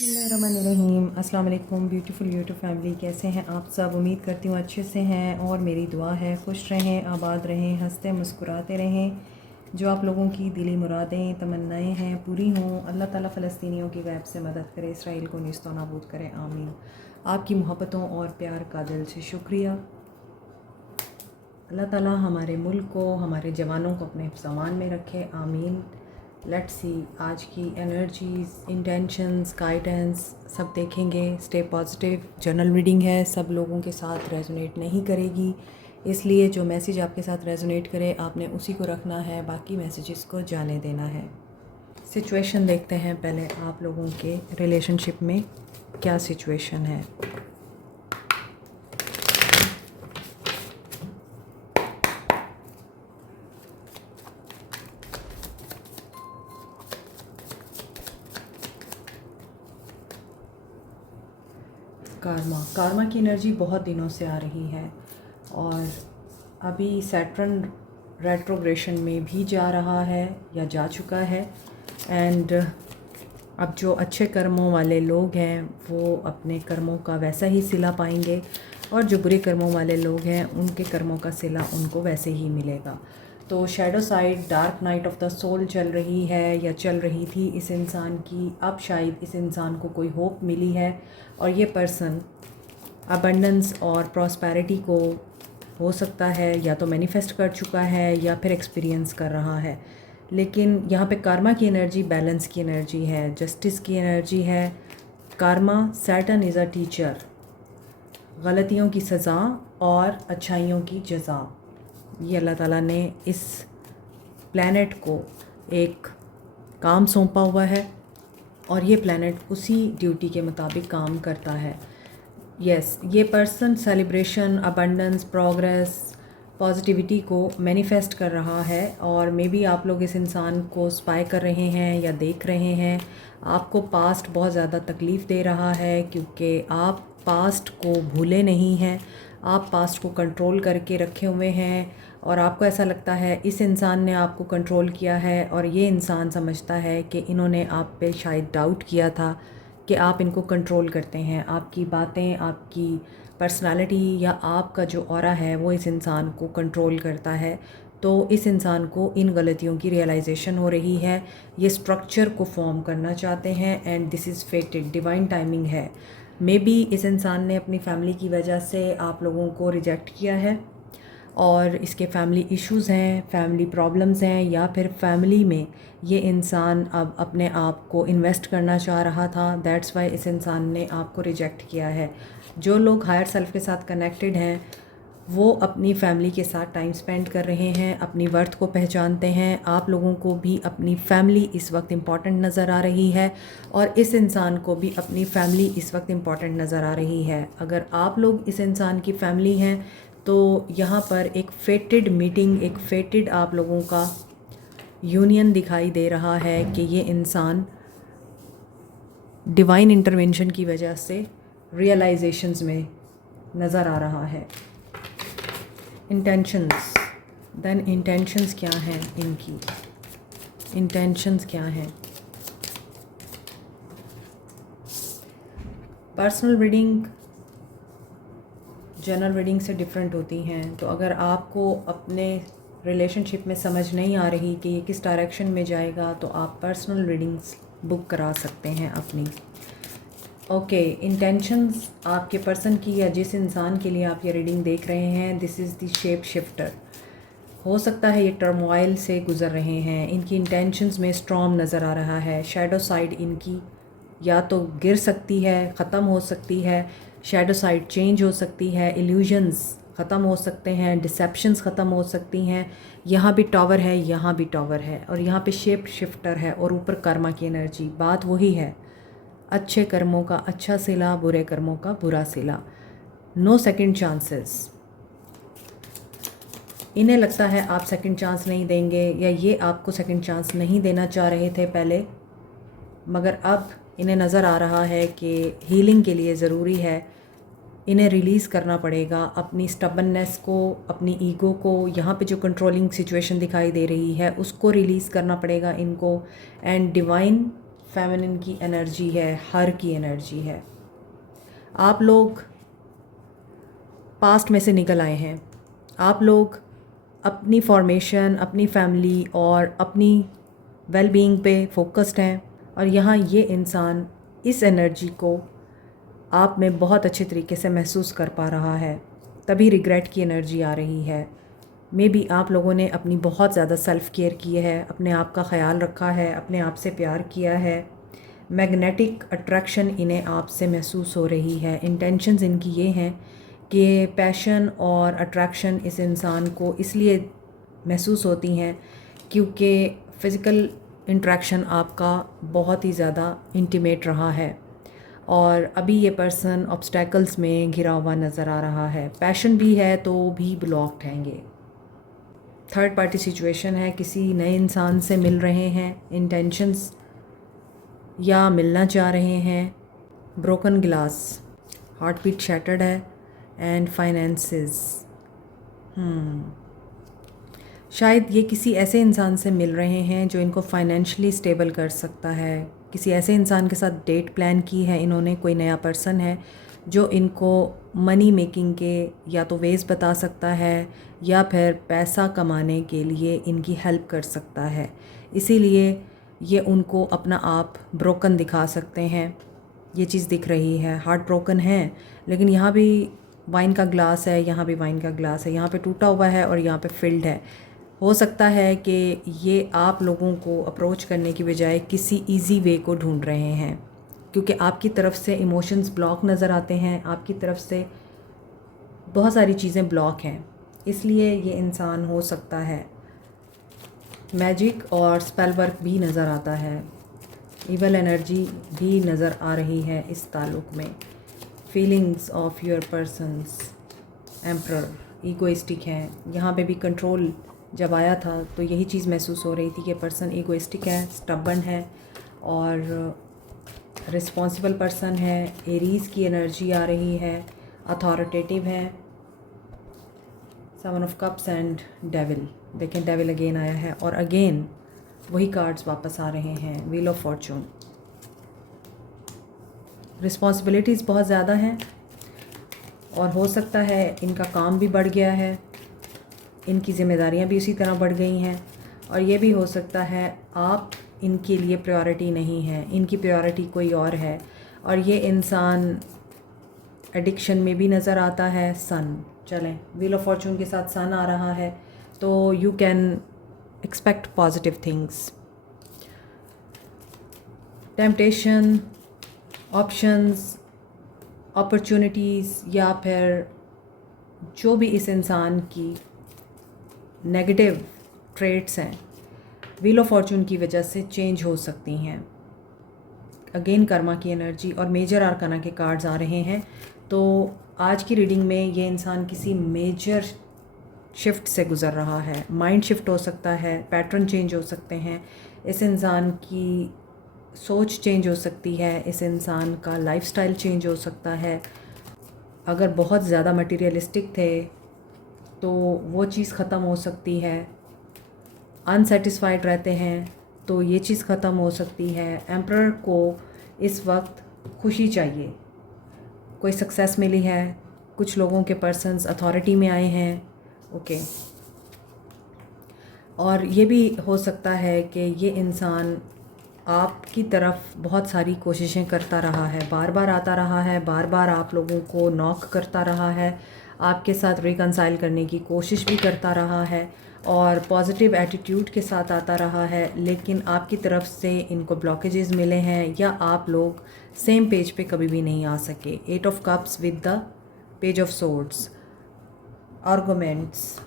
बिस्मिल्लाहिर्रहमानिर्रहीम। अस्सलाम वालेकुम ब्यूटीफुल यूट्यूब फैमिली, कैसे हैं आप सब? उम्मीद करती हूँ अच्छे से हैं और मेरी दुआ है खुश रहें, आबाद रहें, हंसते मुस्कुराते रहें। जो आप लोगों की दिली मुरादें तमन्नाएं हैं पूरी हों। अल्लाह ताला फ़लस्तीनियों की गैब से मदद करे, इसराइल को निस्तो नाबूद करे, आमीन। आपकी मोहब्बतों और प्यार का दिल से शुक्रिया। अल्लाह ताला हमारे मुल्क को, हमारे जवानों को अपने हिफ्ज़-ए-अमान में रखे, आमीन। लेट्स सी आज की एनर्जीज़, इंटेंशंस, गाइडेंस सब देखेंगे। Stay positive. जनरल रीडिंग है, सब लोगों के साथ रेजोनेट नहीं करेगी, इसलिए जो मैसेज आपके साथ रेजोनेट करे आपने उसी को रखना है, बाकी मैसेजेस को जाने देना है। सिचुएशन देखते हैं पहले, आप लोगों के रिलेशनशिप में क्या सिचुएशन है। कार्मा की एनर्जी बहुत दिनों से आ रही है और अभी सैटर्न रेट्रोग्रेशन में भी जा रहा है या जा चुका है। एंड अब जो अच्छे कर्मों वाले लोग हैं वो अपने कर्मों का वैसा ही सिला पाएंगे और जो बुरे कर्मों वाले लोग हैं उनके कर्मों का सिला उनको वैसे ही मिलेगा। तो shadow side, dark night of the soul चल रही है या चल रही थी इस इंसान की। अब शायद इस इंसान को कोई होप मिली है और ये पर्सन अबंडेंस और प्रॉस्पेरिटी को हो सकता है या तो मैनिफेस्ट कर चुका है या फिर एक्सपीरियंस कर रहा है। लेकिन यहाँ पे कार्मा की एनर्जी बैलेंस की एनर्जी है, जस्टिस की एनर्जी है। Karma, Saturn is a teacher, गलतियों की सज़ा और अच्छाइयों की जज़ा। ये अल्लाह ताला ने इस प्लैनेट को एक काम सौंपा हुआ है और ये प्लैनेट उसी ड्यूटी के मुताबिक काम करता है। यस, ये person celebration, abundance, progress, positivity को मैनिफेस्ट कर रहा है और मे बी आप लोग इस इंसान को स्पाई कर रहे हैं या देख रहे हैं। आपको पास्ट बहुत ज़्यादा तकलीफ़ दे रहा है क्योंकि आप पास्ट को भूले नहीं हैं, आप पास्ट को कंट्रोल करके रखे हुए हैं और आपको ऐसा लगता है इस इंसान ने आपको कंट्रोल किया है और ये इंसान समझता है कि इन्होंने आप पे शायद डाउट किया था कि आप इनको कंट्रोल करते हैं। आपकी बातें, आपकी पर्सनालिटी या आपका जो ऑरा है वो इस इंसान को कंट्रोल करता है। तो इस इंसान को इन गलतियों की रियलाइजेशन हो रही है। ये स्ट्रक्चर को फॉर्म करना चाहते हैं and this is fated, divine timing है। मे बी इस इंसान ने अपनी फैमिली की वजह से आप लोगों को रिजेक्ट किया है और इसके फैमिली इश्यूज़ हैं, फैमिली प्रॉब्लम्स हैं, या फिर फैमिली में ये इंसान अब अपने आप को इन्वेस्ट करना चाह रहा था, दैट्स वाई इस इंसान ने आपको रिजेक्ट किया है। जो लोग हायर सेल्फ के साथ कनेक्टेड हैं वो अपनी फैमिली के साथ टाइम स्पेंड कर रहे हैं, अपनी वर्थ को पहचानते हैं। आप लोगों को भी अपनी फैमिली इस वक्त इम्पॉर्टेंट नज़र आ रही है और इस इंसान को भी अपनी फैमिली इस वक्त इम्पॉर्टेंट नज़र आ रही है। अगर आप लोग इस इंसान की फैमिली हैं तो यहाँ पर एक फेटेड मीटिंग, एक फेटेड आप लोगों का यूनियन दिखाई दे रहा है कि ये इंसान डिवाइन इंटरवेंशन की वजह से रियलाइजेशंस में नज़र आ रहा है। इंटेंशंस, देन इंटेंशंस क्या हैं इनकी, इंटेंशंस क्या हैं? पर्सनल रीडिंग जनरल रीडिंग से डिफरेंट होती हैं। तो अगर आपको अपने रिलेशनशिप में समझ नहीं आ रही कि ये किस डायरेक्शन में जाएगा तो आप पर्सनल रीडिंग्स बुक करा सकते हैं अपनी। ओके, इंटेंशंस आपके पर्सन की या जिस इंसान के लिए आप ये रीडिंग देख रहे हैं, this is the shape shifter. हो सकता है ये टर्मोइल से गुज़र रहे हैं, इनकी इंटेंशंस में स्ट्रॉन्ग नज़र आ रहा है। शैडो साइड इनकी या तो गिर सकती है, ख़त्म हो सकती है, शैडो साइड चेंज हो सकती है, इल्यूजन्स ख़त्म हो सकते हैं, डिसेप्शंस ख़त्म हो सकती हैं। यहाँ भी टावर है, यहाँ भी टावर है और यहाँ पे शेप शिफ्टर है और ऊपर कर्मा की एनर्जी। बात वही है, अच्छे कर्मों का अच्छा सिला, बुरे कर्मों का बुरा सिला। No second chances. इन्हें लगता है आप सेकंड चांस नहीं देंगे या ये आपको सेकंड चांस नहीं देना चाह रहे थे पहले, मगर अब इन्हें नज़र आ रहा है कि हीलिंग के लिए ज़रूरी है, इन्हें रिलीज़ करना पड़ेगा अपनी स्टबननेस को, अपनी ईगो को। यहाँ पे जो कंट्रोलिंग सिचुएशन दिखाई दे रही है उसको रिलीज़ करना पड़ेगा इनको। एंड डिवाइन फेमिनिन की एनर्जी है, हर की एनर्जी है। आप लोग पास्ट में से निकल आए हैं। आप लोग अपनी फॉर्मेशन, अपनी फैमिली और अपनी वेलबीइंग पे फोकस्ड हैं और यहाँ ये इंसान इस एनर्जी को आप में बहुत अच्छे तरीके से महसूस कर पा रहा है, तभी रिग्रेट की एनर्जी आ रही है। मे बी आप लोगों ने अपनी बहुत ज़्यादा सेल्फ़ केयर की है, अपने आप का ख्याल रखा है, अपने आप से प्यार किया है। मैग्नेटिक अट्रैक्शन इन्हें आपसे महसूस हो रही है। इंटेंशंस इनकी ये हैं कि पैशन और अट्रैक्शन इस इंसान को इसलिए महसूस होती हैं क्योंकि फ़िज़िकल इंट्रैक्शन आपका बहुत ही ज़्यादा इंटीमेट रहा है और अभी ये पर्सन ऑब्स्टैकल्स में घिरा हुआ नज़र आ रहा है। पैशन भी है तो भी ब्लॉक्ड हैं ये। थर्ड पार्टी सिचुएशन है, किसी नए इंसान से मिल रहे हैं, इंटेंशंस या मिलना चाह रहे हैं। Broken glass, heart beat shattered है एंड फाइनेंसेस। शायद ये किसी ऐसे इंसान से मिल रहे हैं जो इनको फाइनेंशियली स्टेबल कर सकता है। किसी ऐसे इंसान के साथ डेट प्लान की है इन्होंने, कोई नया पर्सन है जो इनको मनी मेकिंग के या तो वेज बता सकता है या फिर पैसा कमाने के लिए इनकी हेल्प कर सकता है। इसीलिए ये उनको अपना आप ब्रोकन दिखा सकते हैं। ये चीज़ दिख रही है, हार्ट ब्रोकन है, लेकिन यहाँ भी वाइन का ग्लास है, यहाँ भी वाइन का ग्लास है, यहाँ पे टूटा हुआ है और यहाँ पे फिल्ड है। हो सकता है कि ये आप लोगों को अप्रोच करने की बजाय किसी इजी वे को ढूंढ रहे हैं क्योंकि आपकी तरफ से इमोशंस ब्लॉक नज़र आते हैं, आपकी तरफ से बहुत सारी चीज़ें ब्लॉक हैं। इसलिए ये इंसान हो सकता है मैजिक और स्पेल वर्क भी नज़र आता है, इवल एनर्जी भी नज़र आ रही है इस ताल्लुक़ में। Feelings of your persons, emperor, egoistic हैं। यहाँ पे भी कंट्रोल जब आया था तो यही चीज़ महसूस हो रही थी कि पर्सन ईगोइस्टिक है, स्टबर्न है और रिस्पॉन्सिबल पर्सन है। एरीज़ की एनर्जी आ रही है, अथॉरिटेटिव है। Seven of cups and devil, देखें डेविल अगेन आया है और अगेन वही कार्ड्स वापस आ रहे हैं, व्हील ऑफ फॉर्चून। रिस्पॉन्सिबिलिटीज़ बहुत ज़्यादा हैं और हो सकता है इनका काम भी बढ़ गया है, इनकी ज़िम्मेदारियां भी उसी तरह बढ़ गई हैं और ये भी हो सकता है आप इनके लिए प्रायोरिटी नहीं है, इनकी प्रायोरिटी कोई और है और ये इंसान एडिक्शन में भी नज़र आता है। सन, चलें व्हील ऑफ फॉर्चून के साथ सन आ रहा है तो you can expect positive things. Temptation, options, opportunities या फिर जो भी इस इंसान की नेगेटिव ट्रेट्स हैं व्हील ऑफ फॉर्चून की वजह से चेंज हो सकती हैं। अगेन कर्मा की एनर्जी और मेजर आर्काना के कार्ड्स आ रहे हैं। तो आज की रीडिंग में ये इंसान किसी मेजर शिफ्ट से गुज़र रहा है। माइंड शिफ्ट हो सकता है, पैटर्न चेंज हो सकते हैं, इस इंसान की सोच चेंज हो सकती है, इस इंसान का लाइफस्टाइल चेंज हो सकता है। अगर बहुत ज़्यादा मटीरियलिस्टिक थे तो वो चीज़ ख़त्म हो सकती है। अनसेटिस्फाइड रहते हैं तो ये चीज़ ख़त्म हो सकती है। एम्परर को इस वक्त खुशी चाहिए, कोई सक्सेस मिली है, कुछ लोगों के पर्सन्स अथॉरिटी में आए हैं, ओके। और ये भी हो सकता है कि ये इंसान आपकी तरफ बहुत सारी कोशिशें करता रहा है, बार बार आता रहा है, बार बार आप लोगों को नॉक करता रहा है, आपके साथ रिकंसाइल करने की कोशिश भी करता रहा है और पॉजिटिव एटीट्यूड के साथ आता रहा है, लेकिन आपकी तरफ से इनको ब्लॉकेजेस मिले हैं या आप लोग सेम पेज पे कभी भी नहीं आ सके। 8 of cups with the page of swords, arguments,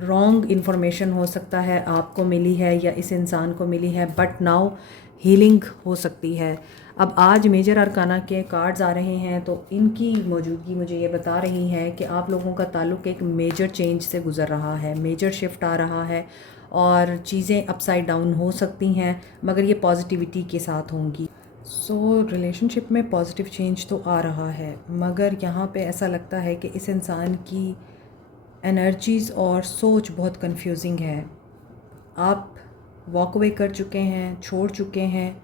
wrong information हो सकता है आपको मिली है या इस इंसान को मिली है, बट नाउ हीलिंग हो सकती है। अब आज मेजर अरकाना के कार्ड्स आ रहे हैं तो इनकी मौजूदगी मुझे ये बता रही है कि आप लोगों का ताल्लुक़ एक मेजर चेंज से गुज़र रहा है, मेजर शिफ्ट आ रहा है और चीज़ें अपसाइड डाउन हो सकती हैं मगर ये पॉजिटिविटी के साथ होंगी। सो रिलेशनशिप में पॉजिटिव चेंज तो आ रहा है मगर यहाँ पे ऐसा लगता है कि इस इंसान की एनर्जीज़ और सोच बहुत कंफ्यूजिंग है। आप वॉक अवे कर चुके हैं, छोड़ चुके हैं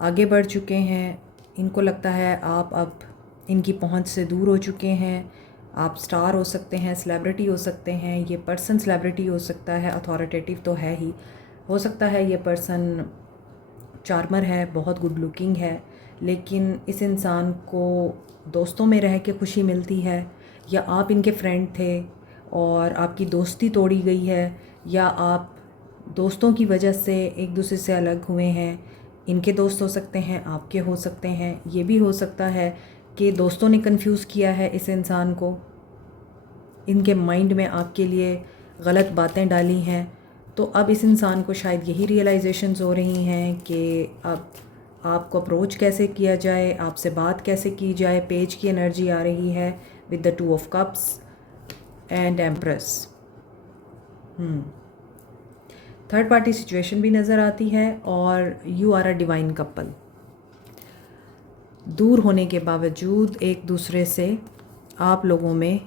आगे बढ़ चुके हैं। इनको लगता है आप अब इनकी पहुंच से दूर हो चुके हैं। आप स्टार हो सकते हैं, सेलिब्रिटी हो सकते हैं, ये पर्सन सेलिब्रिटी हो सकता है, अथॉरिटेटिव तो है ही, हो सकता है ये पर्सन चार्मर है, बहुत गुड लुकिंग है, लेकिन इस इंसान को दोस्तों में रह के खुशी मिलती है, या आप इनके फ्रेंड थे और आपकी दोस्ती तोड़ी गई है, या आप दोस्तों की वजह से एक दूसरे से अलग हुए हैं। इनके दोस्त हो सकते हैं, आपके हो सकते हैं। ये भी हो सकता है कि दोस्तों ने कंफ्यूज किया है इस इंसान को, इनके माइंड में आपके लिए गलत बातें डाली हैं। तो अब इस इंसान को शायद यही रियलाइजेशंस हो रही हैं कि अब आपको अप्रोच कैसे किया जाए, आपसे बात कैसे की जाए। पेज की एनर्जी आ रही है with the 2 of cups and empress. Third party situation भी नज़र आती है और you are a divine couple. दूर होने के बावजूद एक दूसरे से आप लोगों में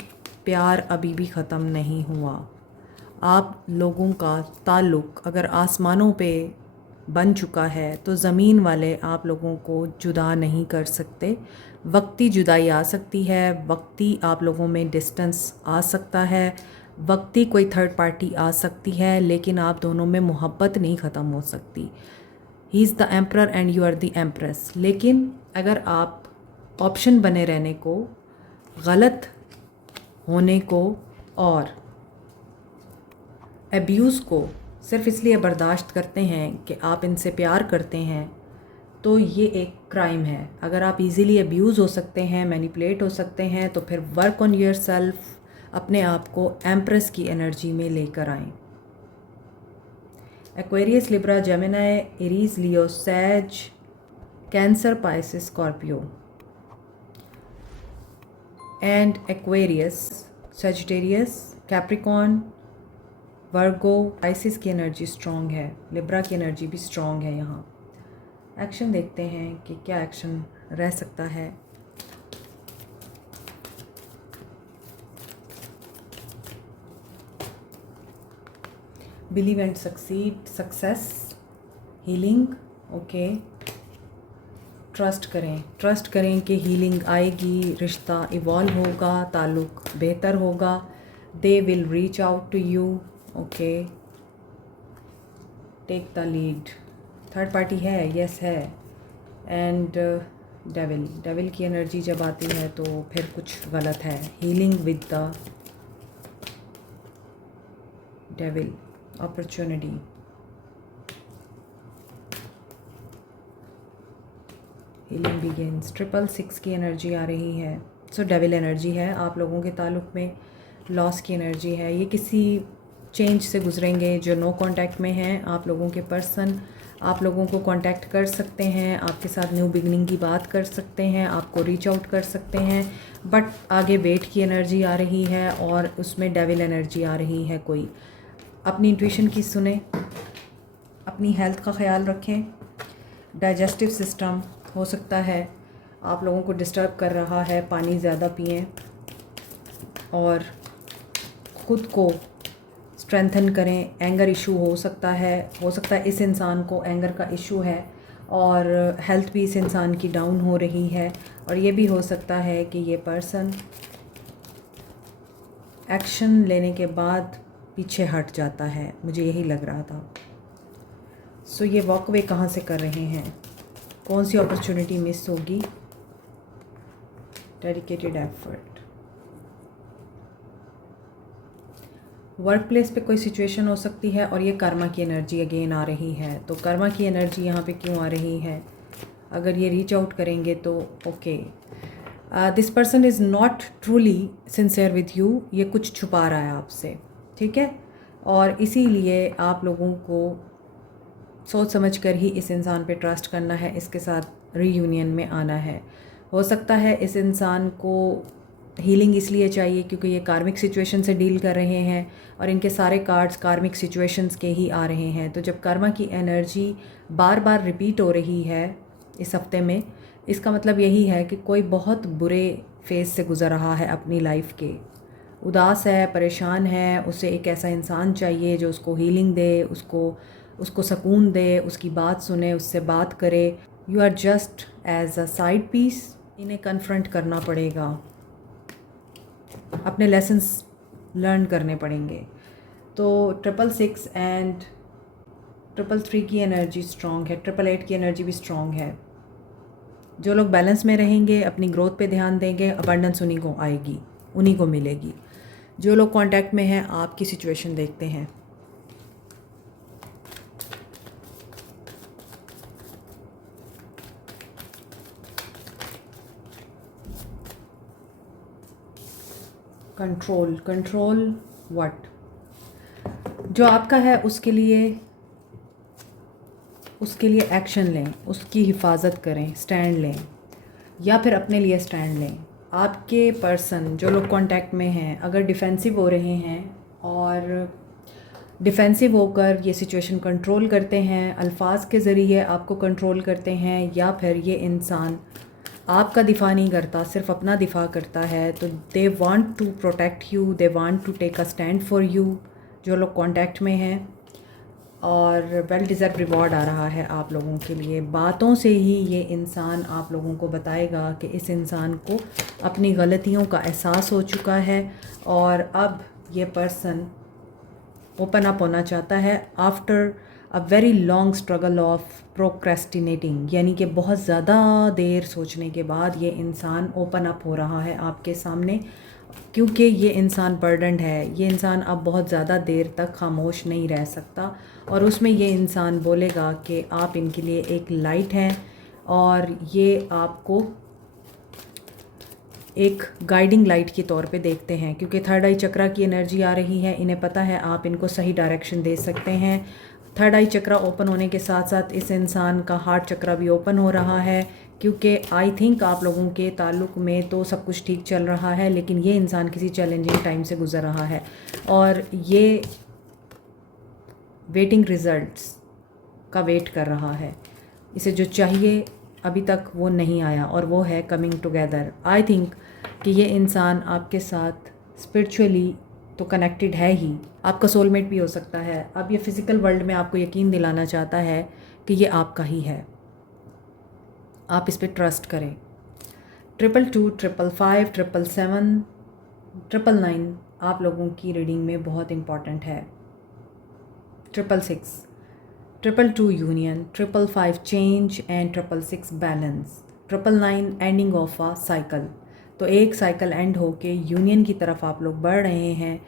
प्यार अभी भी ख़त्म नहीं हुआ। आप लोगों का ताल्लुक़ अगर आसमानों पे बन चुका है तो ज़मीन वाले आप लोगों को जुदा नहीं कर सकते। वक्ती जुदाई आ सकती है, वक्ती आप लोगों में डिस्टेंस आ सकता है, वक्ती कोई थर्ड पार्टी आ सकती है, लेकिन आप दोनों में मोहब्बत नहीं ख़त्म हो सकती। He is the emperor and you are the empress. लेकिन अगर आप ऑप्शन बने रहने को, गलत होने को और एब्यूज़ को सिर्फ इसलिए बर्दाश्त करते हैं कि आप इनसे प्यार करते हैं, तो ये एक क्राइम है। अगर आप इजीली अब्यूज़ हो सकते हैं, मैनिपुलेट हो सकते हैं, तो फिर वर्क ऑन योर सेल्फ, अपने आप को एम्प्रेस की एनर्जी में लेकर आएं। Aquarius, Libra, Gemini, Aries, Leo, Sag, Cancer, Pisces, Scorpio and Aquarius, Sagittarius, Capricorn, Virgo, Pisces की एनर्जी स्ट्रॉन्ग है, लिब्रा की एनर्जी भी स्ट्रॉन्ग है। यहाँ एक्शन देखते हैं कि क्या एक्शन रह सकता है। Believe and succeed, success, healing, okay. Trust करें कि हीलिंग आएगी, रिश्ता इवॉल्व होगा, ताल्लुक़ बेहतर होगा। They will reach out to you, okay. Take the lead. Third party है, यस है। एंड डेविल की एनर्जी जब आती है तो फिर कुछ गलत है। Healing with the devil, opportunity, healing begins. 666 की एनर्जी आ रही है। सो डेविल एनर्जी है। आप लोगों के ताल्लुक़ में लॉस की एनर्जी है। ये किसी चेंज से गुजरेंगे जो नो कांटेक्ट में हैं। आप लोगों के पर्सन आप लोगों को कांटेक्ट कर सकते हैं, आपके साथ न्यू बिगनिंग की बात कर सकते हैं, आपको रीच आउट कर सकते हैं, बट आगे वेट की एनर्जी आ रही है और उसमें डेविल एनर्जी आ रही है। कोई अपनी इंट्यूशन की सुने, अपनी हेल्थ का ख्याल रखें। डाइजेस्टिव सिस्टम हो सकता है आप लोगों को डिस्टर्ब कर रहा है, पानी ज़्यादा पिएं और ख़ुद को स्ट्रेंथन करें। एंगर इशू हो सकता है इस इंसान को एंगर का इशू है और हेल्थ भी इस इंसान की डाउन हो रही है। और ये भी हो सकता है कि ये पर्सन एक्शन लेने के बाद पीछे हट जाता है, मुझे यही लग रहा था। सो ये वॉकअवे कहाँ से कर रहे हैं, कौन सी अपॉर्चुनिटी मिस होगी। Dedicated effort. वर्क प्लेस पे कोई सिचुएशन हो सकती है और ये कर्मा की एनर्जी अगेन आ रही है। तो कर्मा की एनर्जी यहाँ पे क्यों आ रही है, अगर ये रीच आउट करेंगे तो okay. This person is not truly sincere with you, ये कुछ छुपा रहा है आपसे, ठीक है। और इसीलिए आप लोगों को सोच समझ कर ही इस इंसान पे ट्रस्ट करना है, इसके साथ रीयूनियन में आना है। हो सकता है इस इंसान को हीलिंग इसलिए चाहिए क्योंकि ये कार्मिक सिचुएशन से डील कर रहे हैं और इनके सारे कार्ड्स कार्मिक सिचुएशंस के ही आ रहे हैं। तो जब कर्मा की एनर्जी बार बार रिपीट हो रही है इस हफ्ते में, इसका मतलब यही है कि कोई बहुत बुरे फेज़ से गुज़र रहा है अपनी लाइफ के, उदास है, परेशान है, उसे एक ऐसा इंसान चाहिए जो उसको हीलिंग दे, उसको सुकून दे, उसकी बात सुने, उससे बात करे। You are just as a side piece. इन्हें कन्फ्रंट करना पड़ेगा, अपने लेसन्स लर्न करने पड़ेंगे। तो 666 एंड 333 की एनर्जी स्ट्रॉन्ग है, 888 की एनर्जी भी स्ट्रॉन्ग है। जो लोग बैलेंस में रहेंगे, अपनी ग्रोथ पे ध्यान देंगे, अबंडेंस उन्हीं को आएगी, उन्हीं को मिलेगी। जो लोग कांटेक्ट में हैं, आपकी सिचुएशन देखते हैं। Control what? जो आपका है उसके लिए एक्शन लें, उसकी हिफाजत करें, स्टैंड लें, या फिर अपने लिए स्टैंड लें। आपके पर्सन जो लोग कांटेक्ट में हैं, अगर डिफेंसिव हो रहे हैं और डिफेंसिव होकर ये सिचुएशन कंट्रोल करते हैं, अल्फाज के ज़रिए आपको कंट्रोल करते हैं, या फिर ये इंसान आपका दिफा नहीं करता, सिर्फ अपना दिफा करता है, तो they want to protect you, they want to take a stand for you. जो लोग कांटेक्ट में हैं, और वेल डिज़र्व रिवॉर्ड आ रहा है आप लोगों के लिए। बातों से ही ये इंसान आप लोगों को बताएगा कि इस इंसान को अपनी गलतियों का एहसास हो चुका है, और अब ये पर्सन ओपन अप होना चाहता है after a very long struggle of procrastinating, यानी कि बहुत ज़्यादा देर सोचने के बाद ये इंसान ओपन अप हो रहा है आपके सामने, क्योंकि ये इंसान बर्डनड है। ये इंसान अब बहुत ज़्यादा देर तक खामोश नहीं रह सकता, और उसमें ये इंसान बोलेगा कि आप इनके लिए एक लाइट हैं, और ये आपको एक गाइडिंग लाइट के तौर पे देखते हैं, क्योंकि थर्ड आई चक्रा की एनर्जी आ रही है। इन्हें पता है आप इनको सही डायरेक्शन दे सकते हैं। थर्ड आई चक्रा ओपन होने के साथ साथ इस इंसान का हार्ट चक्रा भी ओपन हो रहा है, क्योंकि आई थिंक आप लोगों के ताल्लुक़ में तो सब कुछ ठीक चल रहा है, लेकिन ये इंसान किसी चैलेंजिंग टाइम से गुज़र रहा है, और ये वेटिंग रिज़ल्ट्स का वेट कर रहा है। इसे जो चाहिए अभी तक वो नहीं आया, और वो है कमिंग टुगेदर। आई थिंक कि ये इंसान आपके साथ स्पिरिचुअली तो कनेक्टेड है ही, आपका सोलमेट भी हो सकता है। अब ये फ़िज़िकल वर्ल्ड में आपको यकीन दिलाना चाहता है कि ये आपका ही है, आप इस पर ट्रस्ट करें। 222, 555, 777, 999 आप लोगों की रीडिंग में बहुत इम्पॉर्टेंट है। 666, 222 union, 555 change and 666 balance, 999 ending of a cycle. तो एक साइकिल एंड हो के यूनियन की तरफ आप लोग बढ़ रहे हैं।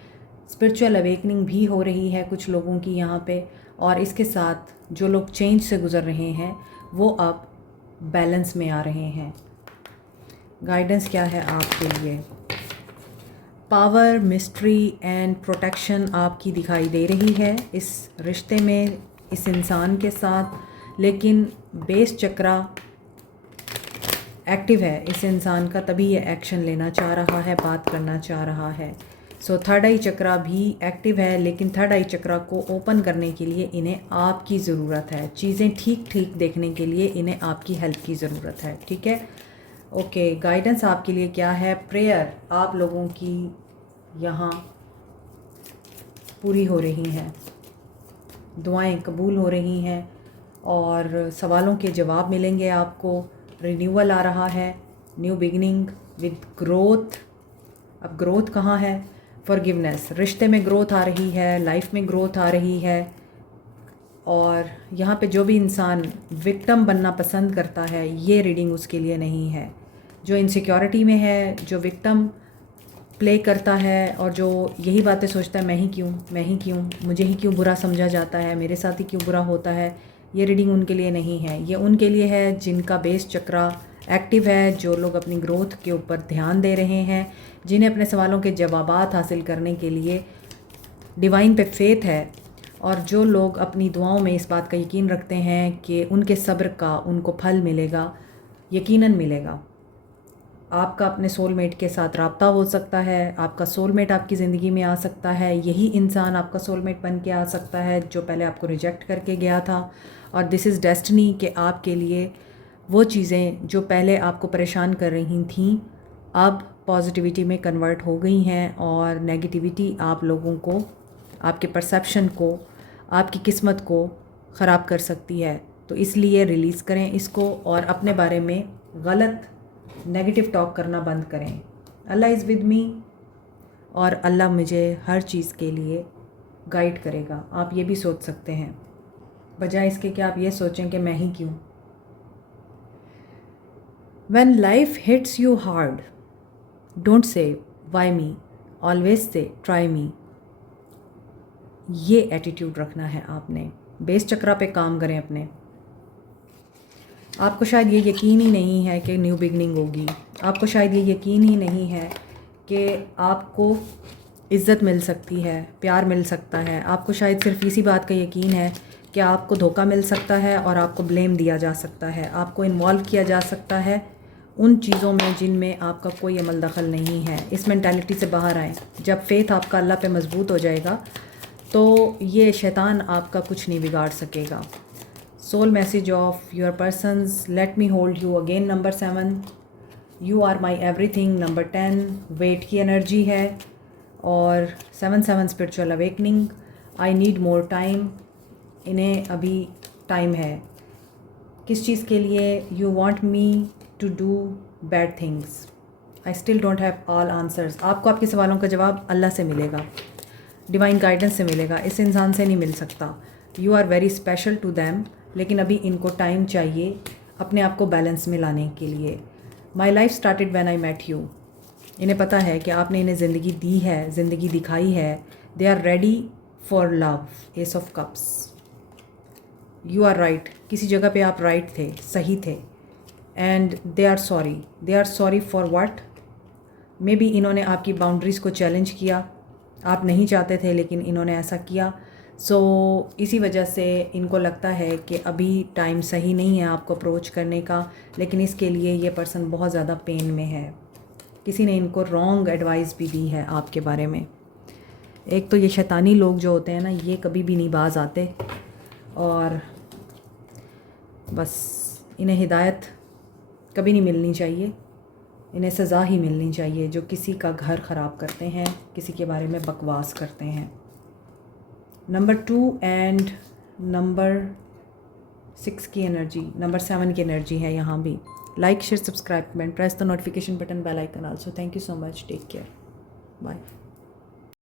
स्पिरिचुअल अवेकनिंग भी हो रही है कुछ लोगों की यहाँ पे, और इसके साथ जो लोग चेंज से गुज़र रहे हैं वो अब बैलेंस में आ रहे हैं। गाइडेंस क्या है आपके लिए? पावर, मिस्ट्री एंड प्रोटेक्शन आपकी दिखाई दे रही है इस रिश्ते में, इस इंसान के साथ, लेकिन बेस चक्रा एक्टिव है इस इंसान का, तभी ये एक्शन लेना चाह रहा है, बात करना चाह रहा है। सो थर्ड आई चक्रा भी एक्टिव है, लेकिन थर्ड आई चक्रा को ओपन करने के लिए इन्हें आपकी ज़रूरत है। चीज़ें ठीक ठीक देखने के लिए इन्हें आपकी हेल्प की ज़रूरत है, ठीक है? ओके, गाइडेंस आपके लिए क्या है? प्रेयर आप लोगों की यहाँ पूरी हो रही हैं, दुआएं कबूल हो रही हैं, और सवालों के जवाब मिलेंगे आपको। रिन्यूअल आ रहा है, न्यू बिगिनिंग विद ग्रोथ। अब ग्रोथ कहाँ है? फॉरगिवनेस, रिश्ते में ग्रोथ आ रही है, लाइफ में ग्रोथ आ रही है। और यहाँ पे जो भी इंसान विक्टिम बनना पसंद करता है, ये रीडिंग उसके लिए नहीं है। जो इनसिक्योरिटी में है, जो विक्टिम प्ले करता है, और जो यही बातें सोचता है, मैं ही क्यों, मुझे ही क्यों बुरा समझा जाता है, मेरे साथ ही क्यों बुरा होता है, ये रीडिंग उनके लिए नहीं है। ये उनके लिए है जिनका बेस चक्रा एक्टिव है, जो लोग अपनी ग्रोथ के ऊपर ध्यान दे रहे हैं, जिन्हें अपने सवालों के जवाबात हासिल करने के लिए डिवाइन पे फेथ है, और जो लोग अपनी दुआओं में इस बात का यकीन रखते हैं कि उनके सब्र का उनको फल मिलेगा, यकीनन मिलेगा। आपका अपने सोलमेट के साथ रब्ता हो सकता है, आपका सोलमेट आपकी ज़िंदगी में आ सकता है, यही इंसान आपका सोलमेट बन के आ सकता है जो पहले आपको रिजेक्ट करके गया था। और दिस इज़ डेस्टिनी कि आपके लिए वो चीज़ें जो पहले आपको परेशान कर रही थीं अब पॉजिटिविटी में कन्वर्ट हो गई हैं, और नेगेटिविटी आप लोगों को, आपके परसेप्शन को, आपकी किस्मत को ख़राब कर सकती है। तो इसलिए रिलीज़ करें इसको और अपने बारे में गलत नेगेटिव टॉक करना बंद करें। अल्लाह इज़ विद मी और अल्लाह मुझे हर चीज़ के लिए गाइड करेगा। आप ये भी सोच सकते हैं, बजाय इसके कि आप ये सोचें कि मैं ही क्यों। When life hits you hard, don't say why me, always say try me। ये एटीट्यूड रखना है आपने। बेस चक्रा पे काम करें अपने। आपको शायद ये यकीन ही नहीं है कि न्यू बिगनिंग होगी, आपको शायद ये यकीन ही नहीं है कि आपको इज़्ज़त मिल सकती है, प्यार मिल सकता है। आपको शायद सिर्फ इसी बात का यकीन है कि आपको धोखा मिल सकता है और आपको ब्लेम दिया जा सकता है, आपको इन्वॉल्व किया जा सकता है उन चीज़ों में जिनमें आपका कोई अमल दखल नहीं है। इस मेंटालिटी से बाहर आएँ। जब फेथ आपका अल्लाह पे मज़बूत हो जाएगा तो ये शैतान आपका कुछ नहीं बिगाड़ सकेगा। Soul message of your persons, let me hold you again. Number 7, you are my everything. Number 10, wait की एनर्जी है और 7 spiritual awakening. I need more time. इन्हें अभी टाइम है। किस चीज़ के लिए? You want me to do bad things. I still don't have all answers. आपको आपके सवालों का जवाब अल्लाह से मिलेगा, डिवाइन गाइडेंस से मिलेगा, इस इंसान से नहीं मिल सकता। You are very special to them, लेकिन अभी इनको टाइम चाहिए अपने आप को बैलेंस में लाने के लिए। My life started when I met you. इन्हें पता है कि आपने इन्हें ज़िंदगी दी है, ज़िंदगी दिखाई है। They are ready for love. Ace of cups. You are right. किसी जगह पे आप राइट थे, सही थे। And they are sorry. They are sorry for what? May be इन्होंने आपकी बाउंड्रीज़ को चैलेंज किया। आप नहीं चाहते थे लेकिन इन्होंने ऐसा किया। इसी वजह से इनको लगता है कि अभी टाइम सही नहीं है आपको अप्रोच करने का, लेकिन इसके लिए ये पर्सन बहुत ज़्यादा पेन में है। किसी ने इनको रॉन्ग एडवाइस भी दी है आपके बारे में। एक तो ये शैतानी लोग जो होते हैं ना, ये कभी भी नहीं बाज आते और बस इन्हें हिदायत कभी नहीं मिलनी चाहिए। इन्हें सज़ा ही मिलनी चाहिए जो किसी का घर ख़राब करते हैं, किसी के बारे में बकवास करते हैं। नंबर 2 एंड नंबर 6 की एनर्जी, नंबर 7 की एनर्जी है यहाँ भी। Like share subscribe comment, press the notification button, bell icon also. Thank you so much. Take care. Bye.